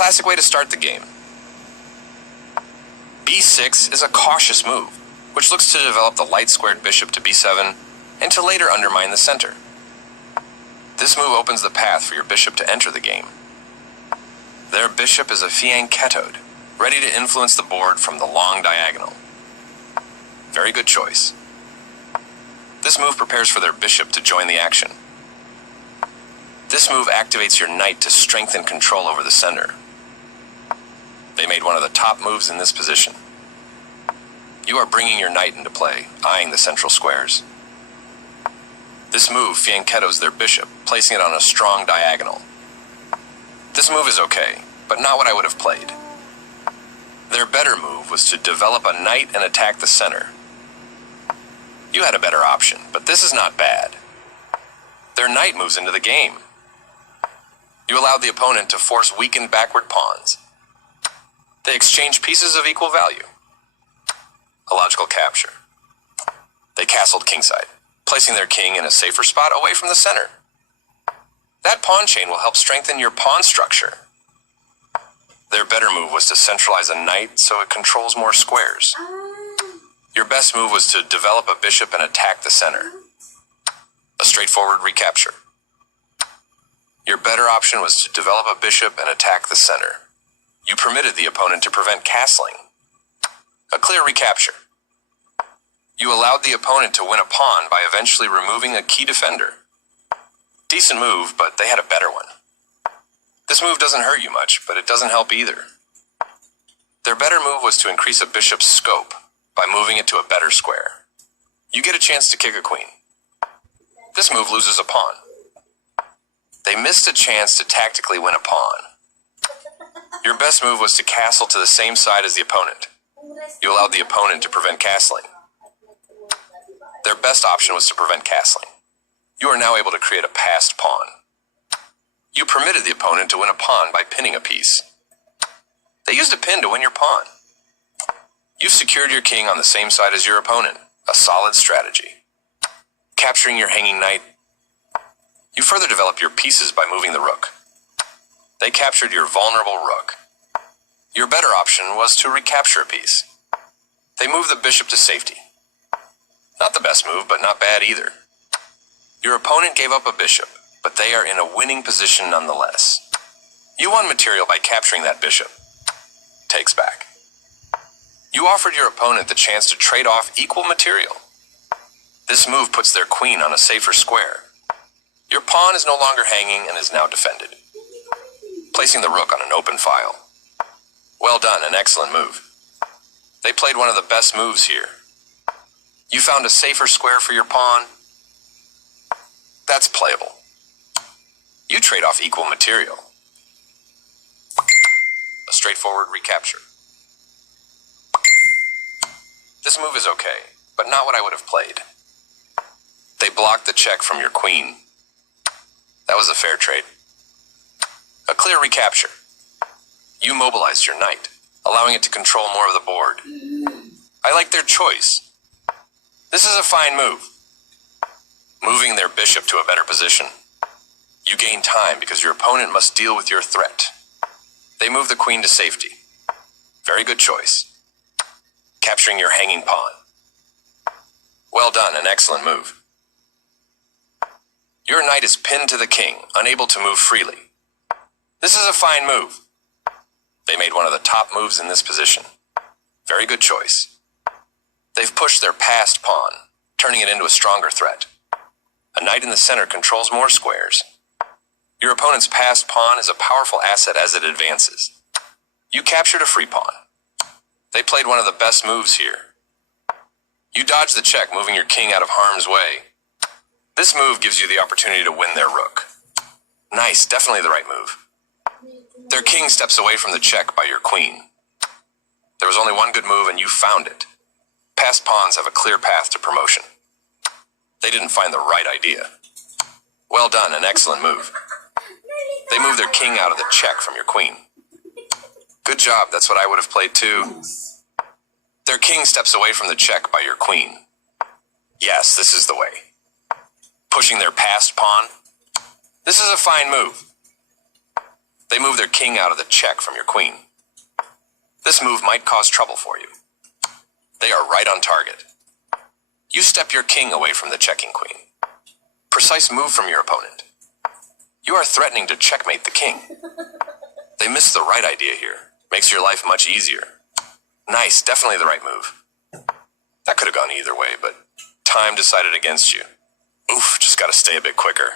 classic way to start the game. b6 is a cautious move, which looks to develop the light-squared bishop to b7 and to later undermine the center. This move opens the path for your bishop to enter the game. Their bishop is a fianchettoed, ready to influence the board from the long diagonal. Very good choice. This move prepares for their bishop to join the action. This move activates your knight to strengthen control over the center. They made one of the top moves in this position. You are bringing your knight into play, eyeing the central squares. This move fianchettos their bishop, placing it on a strong diagonal. This move is okay, but not what I would have played. Their better move was to develop a knight and attack the center. You had a better option, but this is not bad. Their knight moves into the game. You allowed the opponent to force weakened backward pawns. They exchanged pieces of equal value. A logical capture. They castled kingside, placing their king in a safer spot away from the center. That pawn chain will help strengthen your pawn structure. Their better move was to centralize a knight so it controls more squares. Your best move was to develop a bishop and attack the center. A straightforward recapture. Your better option was to develop a bishop and attack the center. You permitted the opponent to prevent castling. A clear recapture. You allowed the opponent to win a pawn by eventually removing a key defender. Decent move, but they had a better one. This move doesn't hurt you much, but it doesn't help either. Their better move was to increase a bishop's scope by moving it to a better square. You get a chance to kick a queen. This move loses a pawn. They missed a chance to tactically win a pawn. Your best move was to castle to the same side as the opponent. You allowed the opponent to prevent castling. Their best option was to prevent castling. You are now able to create a passed pawn. You permitted the opponent to win a pawn by pinning a piece. They used a pin to win your pawn. You've secured your king on the same side as your opponent, a solid strategy. Capturing your hanging knight. You further develop your pieces by moving the rook. They captured your vulnerable rook. Your better option was to recapture a piece. They moved the bishop to safety. Not the best move, but not bad either. Your opponent gave up a bishop, but they are in a winning position nonetheless. You won material by capturing that bishop. Takes back. You offered your opponent the chance to trade off equal material. This move puts their queen on a safer square. Your pawn is no longer hanging and is now defended, placing the rook on an open file. Well done, an excellent move. They played one of the best moves here. You found a safer square for your pawn. That's playable. You trade off equal material. A straightforward recapture. This move is okay, but not what I would have played. They blocked the check from your queen. That was a fair trade. A clear recapture. You mobilized your knight, allowing it to control more of the board. I like their choice. This is a fine move. Moving their bishop to a better position. You gain time because your opponent must deal with your threat. They move the queen to safety. Very good choice. Capturing your hanging pawn. Well done, an excellent move. Your knight is pinned to the king, unable to move freely. This is a fine move. They made one of the top moves in this position. Very good choice. They've pushed their passed pawn, turning it into a stronger threat. A knight in the center controls more squares. Your opponent's passed pawn is a powerful asset as it advances. You captured a free pawn. They played one of the best moves here. You dodged the check, moving your king out of harm's way. This move gives you the opportunity to win their rook. Nice, definitely the right move. Their king steps away from the check by your queen. There was only one good move and you found it. Passed pawns have a clear path to promotion. They didn't find the right idea. Well done, an excellent move. They moved their king out of the check from your queen. Good job, that's what I would have played too. Their king steps away from the check by your queen. Yes, this is the way. Pushing their passed pawn. This is a fine move. They move their king out of the check from your queen. This move might cause trouble for you. They are right on target. You step your king away from the checking queen. Precise move from your opponent. You are threatening to checkmate the king. They missed the right idea here. Makes your life much easier. Nice, definitely the right move. That could have gone either way, but time decided against you. Oof, just gotta stay a bit quicker.